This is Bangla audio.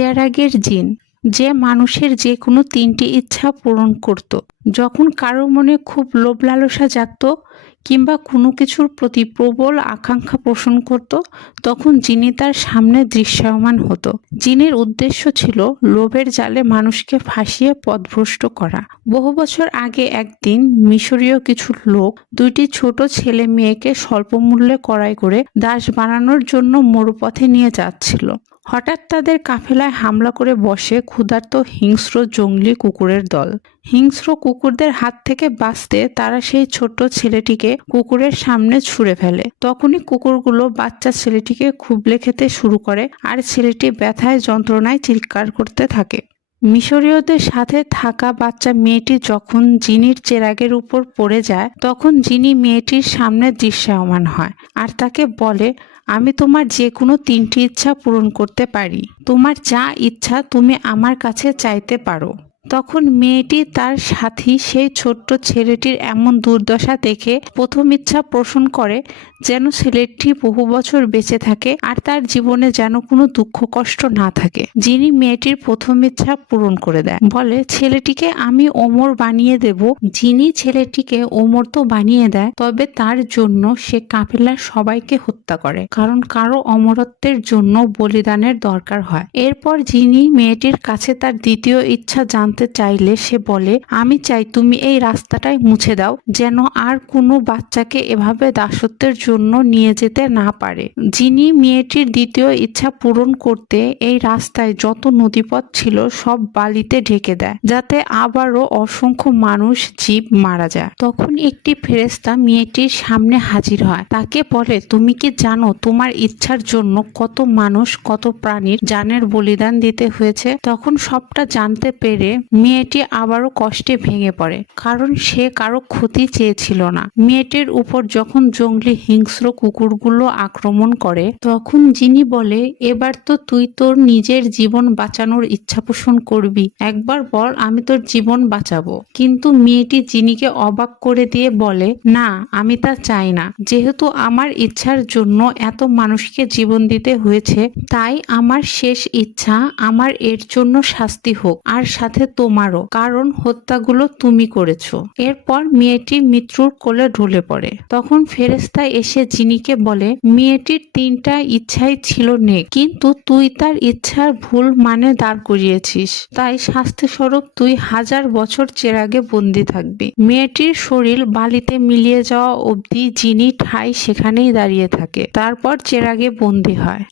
চেরাগের জিন, যে মানুষের যে কোনো 3টি ইচ্ছা পূরণ করত। যখন কারো মনে খুব লোভ লালসা জাগত কিংবা কোনো কিছুর প্রতি প্রবল আকাঙ্ক্ষা পোষণ করত, তখন জিনি তার সামনে দৃশ্যমান হতো। জিনের উদ্দেশ্য ছিল লোভের জালে মানুষকে ফাঁসিয়ে পথভ্রষ্ট করা। বহু বছর আগে একদিন মিশরীয় কিছু লোক 2টি ছোট ছেলে মেয়েকে স্বল্প মূল্যে ক্রয় করে দাস বানানোর জন্য মরুপথে নিয়ে যাচ্ছিল। হঠাৎ তাদের কাফেলায় হামলা করে বসে ক্ষুধার্ত হিংস্র জঙ্গলি কুকুরের দল। হিংস্র কুকুরদের হাত থেকে বাঁচতে তারা সেই ছোট্ট ছেলেটিকে কুকুরের সামনে ছুঁড়ে ফেলে। তখনই কুকুরগুলো বাচ্চা ছেলেটিকে খুবলে খেতে শুরু করে আর ছেলেটি ব্যথায় যন্ত্রণায় চিৎকার করতে থাকে। মিশরীয়দের সাথে থাকা বাচ্চা মেয়েটি যখন জিনির চেরাগের উপর পড়ে যায়, তখন জিনি মেয়েটির সামনে দৃশ্যমান হয় আর তাকে বলে, আমি তোমার যে কোনো 3টি ইচ্ছা পূরণ করতে পারি। তোমার যা ইচ্ছা তুমি আমার কাছে চাইতে পারো। তখন মেয়েটি তার সাথী সেই ছোট্ট ছেলেটির এমন দুর্দশা দেখে প্রথম ইচ্ছা পোষণ করে যেন ছেলেটি বহু বছর বেঁচে থাকে আর তার জীবনে যেন কোনো দুঃখ কষ্ট না থাকে। যিনি মেয়েটির প্রথম ইচ্ছা পূরণ করে দেয়, বলে ছেলেটিকে আমি অমর বানিয়ে দেব। যিনি ছেলেটিকে অমর তো বানিয়ে দেয়, তবে তার জন্য সে কাফেলার সবাইকে হত্যা করে, কারণ কারো অমরত্বের জন্য বলিদানের দরকার হয়। এরপর যিনি মেয়েটির কাছে তার দ্বিতীয় ইচ্ছা জানতে চাইলে সে বলে, আমি চাই তুমি এই রাস্তাটাই মুছে দাও, যেন আর কোনো বাচ্চাকে এভাবে দাসত্বের জন্য নিয়ে যেতে না পারে। যিনি মেয়েটির দ্বিতীয় ইচ্ছা পূরণ করতে এই রাস্তায় যত নদীপথ ছিল সব বালিতে ঢেকে দেয়, যাতে আবারও অসংখ্য মানুষ জীব মারা যায়। তখন একটি ফেরেশতা মেয়েটির সামনে হাজির হয়, তাকে বলে, তুমি কি জানো তোমার ইচ্ছার জন্য কত মানুষ কত প্রাণীর জানের বলিদান দিতে হয়েছে? তখন সবটা জানতে পেরে মেয়েটি আবারও কষ্টে ভেঙে পড়ে, কারণ সে কারো ক্ষতি চেয়েছিল না। মেয়েটির উপর যখন জঙ্গলি হিংস্র কুকুরগুলো আক্রমণ করে, তখন যিনি বলে, এবার তো তুই তোর নিজের জীবন বাঁচানোর ইচ্ছা পোষণ করবি, একবার বল আমি তোর জীবন বাঁচাবো। কিন্তু মেয়েটি যিনিকে অবাক করে দিয়ে বলে, না, আমি তা চাই না। যেহেতু আমার ইচ্ছার জন্য এত মানুষকে জীবন দিতে হয়েছে, তাই আমার শেষ ইচ্ছা আমার এর জন্য শাস্তি হোক, আর সাথে তোমারও, কারণ হত্যাগুলো তুমি করেছো। এরপর মেয়েটি মৃত্যুর কোলে ঢলে পড়ে। তখন ফেরেশতা এসে জিনিকে বলে, মেয়েটির 3টা ইচ্ছাই ছিল নেক, কিন্তু তুই তার ইচ্ছার ভুল মানে দাঁড় করিয়েছিস, তাই শাস্তিস্বরূপ তুই 1000 বছর চেরাগে বন্দী থাকবি। মেয়েটির শরীর বালিতে মিলিয়ে যাওয়া অবধি জিনি ঠাই সেখানেই দাঁড়িয়ে থাকে, তারপর চেরাগে বন্দী হয়।